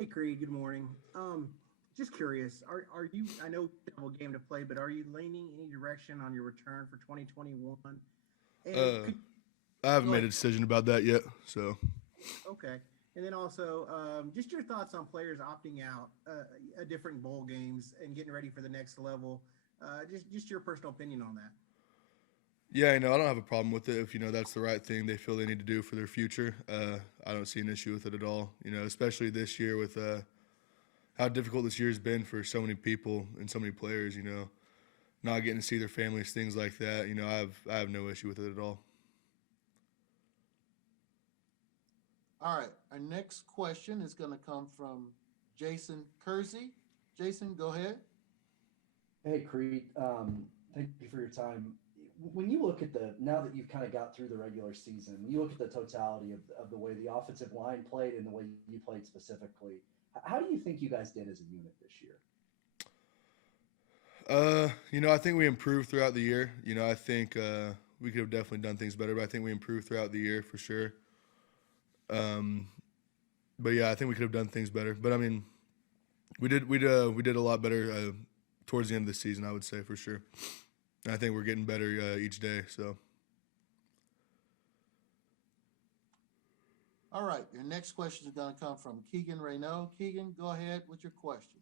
Hey Creed, good morning. Just curious, are you? I know double game to play, but are you leaning any direction on your return for 2021? And Uh, could I haven't go made a ahead. decision about that yet. So, Okay, and then also just your thoughts on players opting out a different bowl games and getting ready for the next level. Just your personal opinion on that. yeah, I don't have a problem with it if that's the right thing they feel they need to do for their future. I don't see an issue with it at all. Especially this year with how difficult this year's been for so many people and so many players. Not getting to see their families, things like that. I have no issue with it at all. All right. Our next question is going to come from Jason Kersey. Jason, go ahead. Hey, Creed. Thank you for your time. When you look at now that you've kind of got through the regular season, when you look at the totality of the way the offensive line played and the way you played specifically, how do you think you guys did as a unit this year? I think we improved throughout the year. I think we could have definitely done things better, but I think we improved throughout the year for sure. Um, but yeah, I think we could have done things better. But I mean, we did a lot better towards the end of the season, I would say for sure. And I think we're getting better each day. So All right. Your next question is going to come from Keegan Raynaud. Keegan, go ahead with your question.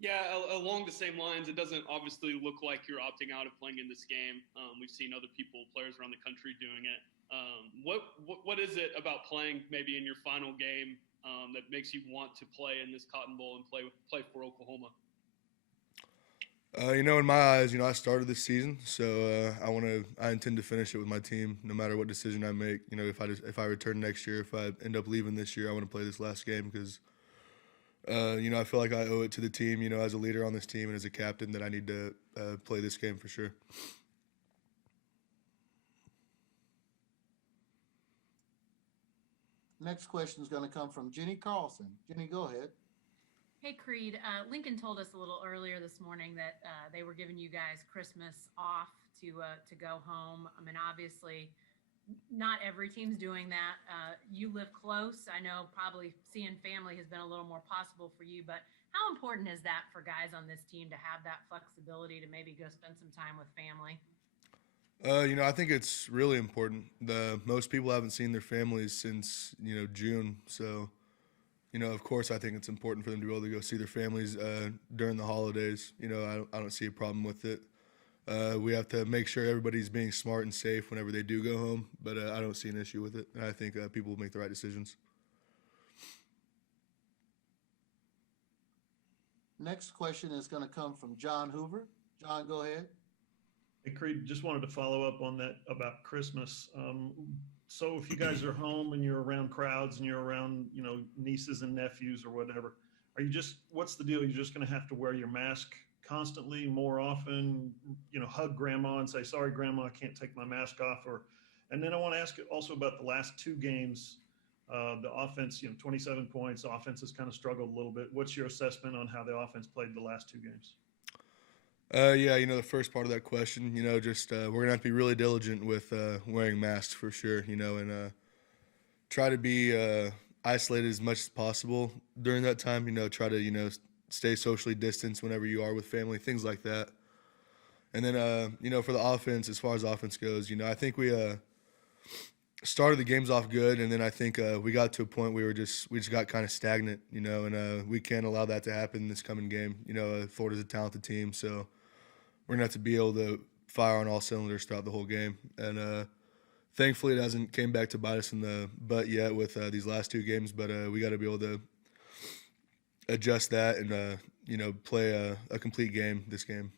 Yeah, along the same lines, it doesn't obviously look like you're opting out of playing in this game. We've seen other people, players around the country, doing it. What is it about playing maybe in your final game that makes you want to play in this Cotton Bowl and play for Oklahoma? in my eyes, I started this season, so I intend to finish it with my team, no matter what decision I make. If I return next year, if I end up leaving this year, I want to play this last game because I feel like I owe it to the team, as a leader on this team and as a captain, that I need to play this game for sure. Next question is going to come from Jenny Carlson. Jenny, go ahead. Hey, Creed. Lincoln told us a little earlier this morning that they were giving you guys Christmas off to go home. I mean, obviously, not every team's doing that. You live close. I know probably seeing family has been a little more possible for you, but how important is that for guys on this team to have that flexibility to maybe go spend some time with family? I think it's really important. The most people haven't seen their families since June, so of course, I think it's important for them to be able to go see their families during the holidays. I don't see a problem with it. We have to make sure everybody's being smart and safe whenever they do go home, but I don't see an issue with it. And I think people will make the right decisions. Next question is going to come from John Hoover. John, go ahead. Hey, Creed, just wanted to follow up on that about Christmas. So if you guys are home and you're around crowds and you're around, nieces and nephews or whatever, what's the deal? You're just going to have to wear your mask constantly, more often, hug grandma and say, sorry, grandma, I can't take my mask off. And then I want to ask you also about the last two games. The offense, 27 points, offense has kind of struggled a little bit. What's your assessment on how the offense played the last two games? Yeah, the first part of that question, just we're going to have to be really diligent with wearing masks for sure, and try to be isolated as much as possible during that time, try to, stay socially distanced whenever you are with family, things like that. And then, for the offense, as far as offense goes, I think we started the games off good, and then I think we got to a point where we just got kind of stagnant, and we can't allow that to happen this coming game. Florida's a talented team, so we're gonna have to be able to fire on all cylinders throughout the whole game. And thankfully, it hasn't came back to bite us in the butt yet with these last two games. But we got to be able to adjust that and play a complete game this game.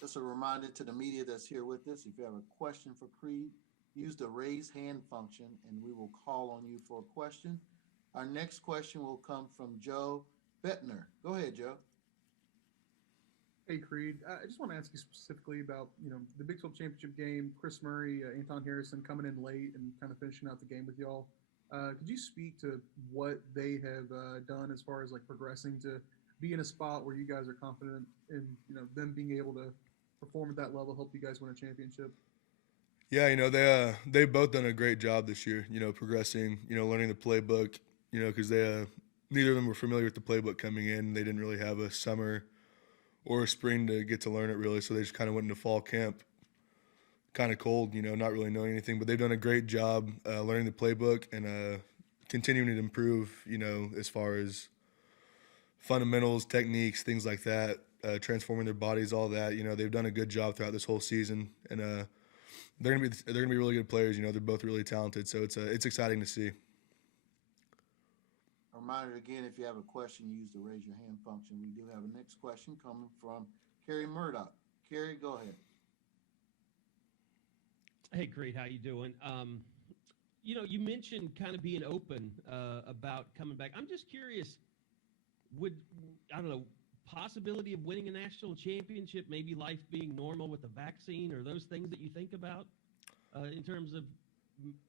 Just a reminder to the media that's here with us, if you have a question for Creed, use the raise hand function and we will call on you for a question. Our next question will come from Joe Bettner. Go ahead, Joe. Hey Creed, I just want to ask you specifically about the Big 12 championship game. Chris Murray, Anton Harrison coming in late and kind of finishing out the game with y'all. Could you speak to what they have done as far as like progressing to be in a spot where you guys are confident in them being able to perform at that level, help you guys win a championship? Yeah, they've both done a great job this year. Progressing. Learning the playbook. Because neither of them were familiar with the playbook coming in. They didn't really have a summer or a spring to get to learn it really, so they just kind of went into fall camp, kind of cold. Not really knowing anything. But they've done a great job learning the playbook and continuing to improve. As far as fundamentals, techniques, things like that, transforming their bodies, all that. They've done a good job throughout this whole season, and they're gonna be really good players. They're both really talented, so it's exciting to see. A reminder again, if you have a question, use the raise your hand function. We do have a next question coming from Kerry Murdoch. Kerry, go ahead. Hey, Creed, how you doing? You mentioned kind of being open about coming back. I'm just curious, I don't know, possibility of winning a national championship, maybe life being normal with the vaccine, or those things that you think about in terms of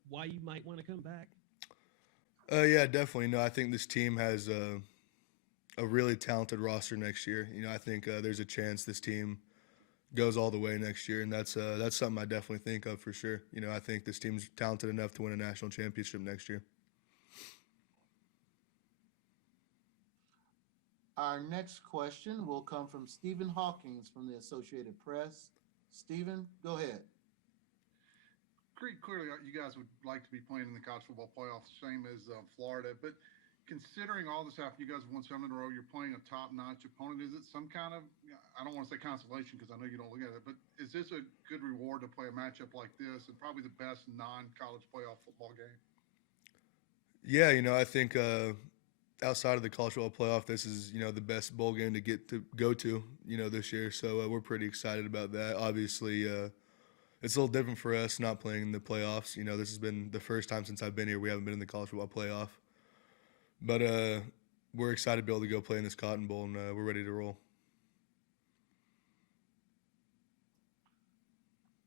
why you might want to come back? Yeah, definitely. No, I think this team has a really talented roster next year. I think there's a chance this team goes all the way next year, and that's something I definitely think of for sure. I think this team's talented enough to win a national championship next year. Our next question will come from Stephen Hawkins from the Associated Press. Stephen, go ahead. Clearly, you guys would like to be playing in the college football playoffs, same as Florida. But considering all this after you guys have won 7 in a row, you're playing a top-notch opponent. Is it some kind of, I don't want to say consolation because I know you don't look at it, but is this a good reward to play a matchup like this and probably the best non-college playoff football game? Yeah, I think outside of the college football playoff, this is, the best bowl game to get to go to, this year. So we're pretty excited about that. Obviously, it's a little different for us not playing in the playoffs. This has been the first time since I've been here we haven't been in the college football playoff. But we're excited to be able to go play in this Cotton Bowl, and we're ready to roll.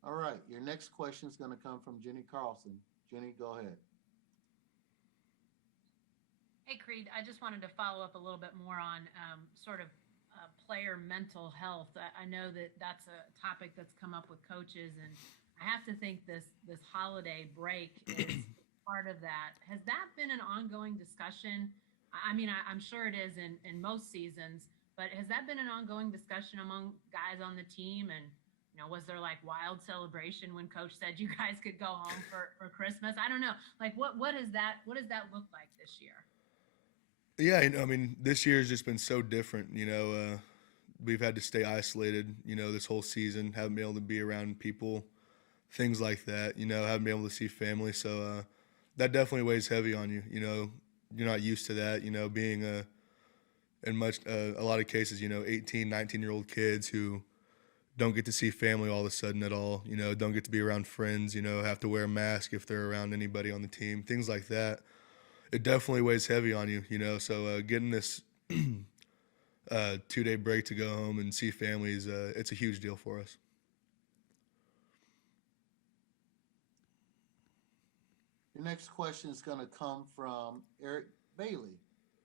All right, your next question is going to come from Jenny Carlson. Jenny, go ahead. Hey, Creed, I just wanted to follow up a little bit more on sort of player mental health. I know that that's a topic that's come up with coaches, and I have to think this holiday break is part of that. Has that been an ongoing discussion? I mean, I'm sure it is in most seasons, but has that been an ongoing discussion among guys on the team? And was there like wild celebration when coach said you guys could go home for Christmas? I don't know. Like what does that look like this year? Yeah, this year has just been so different. We've had to stay isolated, this whole season, haven't been able to be around people, things like that, haven't been able to see family. So that definitely weighs heavy on you. You're not used to that, being in a lot of cases, 18, 19-year-old kids who don't get to see family all of a sudden at all, don't get to be around friends, have to wear a mask if they're around anybody on the team, things like that. It definitely weighs heavy on you, so getting this 2-day break to go home and see family is it's a huge deal for us. Your next question is going to come from Eric Bailey.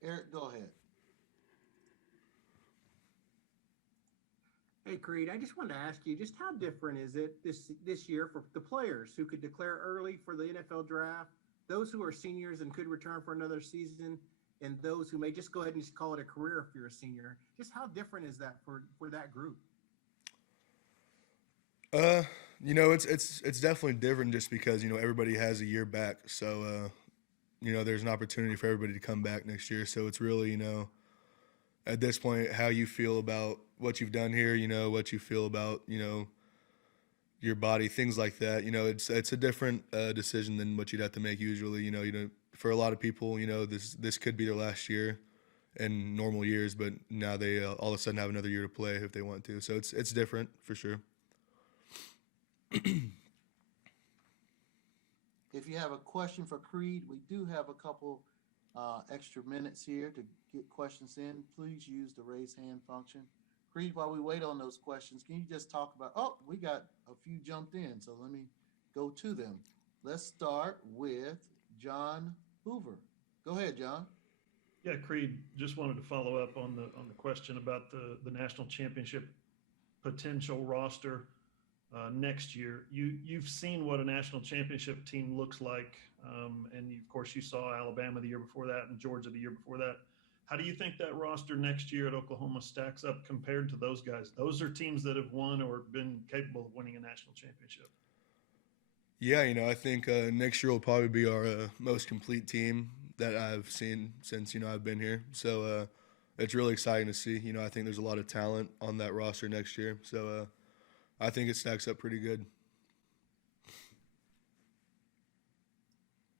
Eric, go ahead. Hey, Creed, I just wanted to ask you, just how different is it this year for the players who could declare early for the NFL draft, those who are seniors and could return for another season, and those who may just go ahead and just call it a career if you're a senior? Just how different is that for that group? It's definitely different just because, everybody has a year back. So, there's an opportunity for everybody to come back next year. So it's really, at this point, how you feel about what you've done here, what you feel about, your body, things like that. It's a different decision than what you'd have to make usually. For a lot of people, this could be their last year in normal years, but now they all of a sudden have another year to play if they want to. So it's different for sure. If you have a question for Creed, we do have a couple extra minutes here to get questions in. Please use the raise hand function. Creed, while we wait on those questions, can you just talk about, we got a few jumped in, so let me go to them. Let's start with John Hoover. Go ahead, John. Yeah, Creed, just wanted to follow up on the question about the national championship potential roster. next year. You've seen what a national championship team looks like, and of course you saw Alabama the year before that and Georgia the year before that. How do you think that roster next year at Oklahoma stacks up compared to those guys? Those are teams that have won or been capable of winning a national championship. Yeah, I think next year will probably be our most complete team that I've seen since, I've been here. So it's really exciting to see. I think there's a lot of talent on that roster next year. So I think it stacks up pretty good.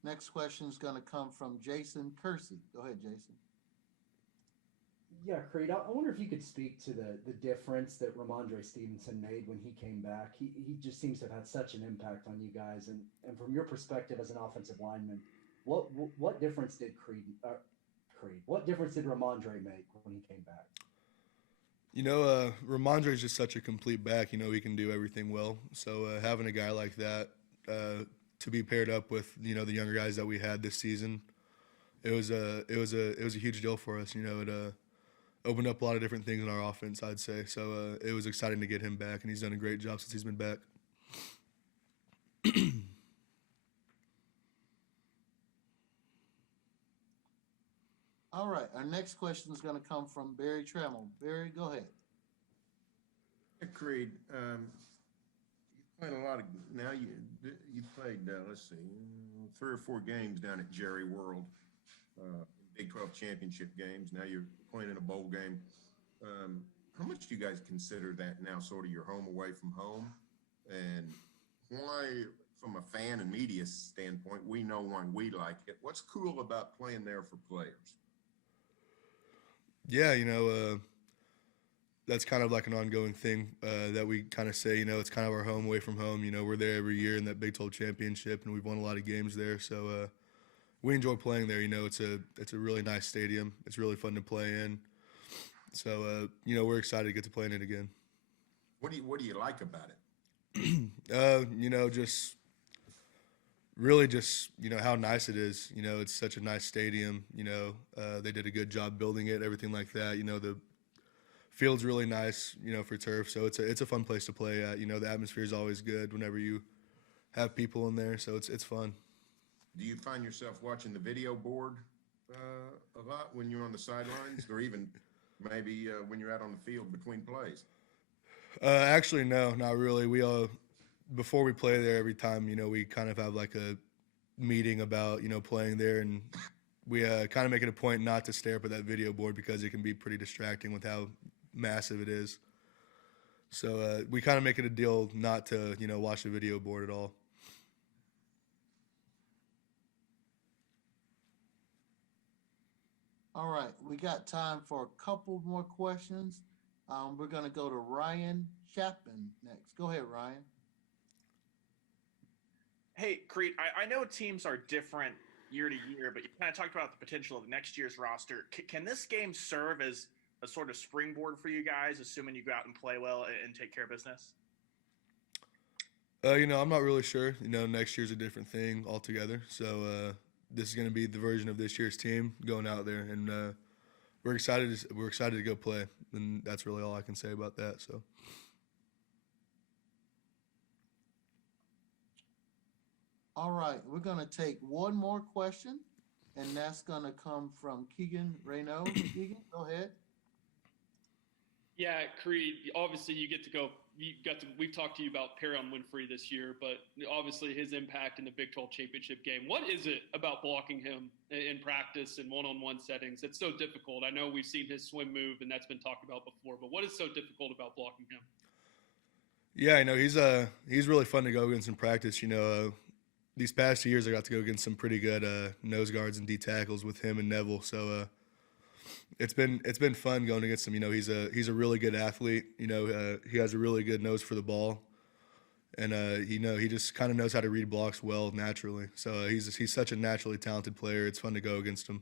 Next question is going to come from Jason Kersey. Go ahead, Jason. Yeah, Creed, I wonder if you could speak to the difference that Ramondre Stevenson made when he came back. He just seems to have had such an impact on you guys. And from your perspective as an offensive lineman, what difference did what difference did Ramondre make when he came back? Ramondre is just such a complete back. He can do everything well. So having a guy like that to be paired up with, the younger guys that we had this season, it was a huge deal for us. It opened up a lot of different things in our offense, I'd say. So it was exciting to get him back, and he's done a great job since he's been back. All right, our next question is going to come from Barry Trammell. Barry, go ahead. Hey, Creed, you played a lot of, now you played, let's see, 3 or 4 games down at Jerry World, Big 12 championship games. Now you're playing in a bowl game. How much do you guys consider that now sort of your home away from home? And why, from a fan and media standpoint, we know why we like it. What's cool about playing there for players? Yeah, that's kind of like an ongoing thing that we kind of say, it's kind of our home away from home. We're there every year in that Big 12 championship, and we've won a lot of games there. So we enjoy playing there. It's a really nice stadium. It's really fun to play in. So, we're excited to get to play in it again. What do you like about it? Just really just, how nice it is. It's such a nice stadium. They did a good job building it, everything like that. The field's really nice, for turf. So it's a fun place to play at. The atmosphere is always good whenever you have people in there. So it's fun. Do you find yourself watching the video board a lot when you're on the sidelines, or even maybe when you're out on the field between plays? Actually, no, not really. We before we play there every time, we kind of have like a meeting about, playing there, and we kind of make it a point not to stare up at that video board because it can be pretty distracting with how massive it is. So we kind of make it a deal not to, watch the video board at all. All right, we got time for a couple more questions. We're going to go to Ryan Chapman next. Go ahead, Ryan. Hey, Creed, I know teams are different year to year, but you kind of talked about the potential of next year's roster. Can this game serve as a sort of springboard for you guys, assuming you go out and play well and take care of business? I'm not really sure. Next year's a different thing altogether. So this is going to be the version of this year's team going out there, and we're excited to go play, and that's really all I can say about that. So. All right, we're going to take one more question, and that's going to come from Keegan Raynaud. Keegan, go ahead. Yeah, Creed, obviously you get to go. We've talked to you about Perron Winfrey this year, but obviously his impact in the Big 12 championship game. What is it about blocking him in practice and one-on-one settings? It's so difficult. I know we've seen his swim move, and that's been talked about before, but what is so difficult about blocking him? Yeah, he's really fun to go against in practice. These past 2 years I got to go against some pretty good nose guards and D tackles with him and Neville. So it's been fun going against him. He's a really good athlete. He has a really good nose for the ball, and he just kind of knows how to read blocks well naturally. So he's such a naturally talented player. It's fun to go against him.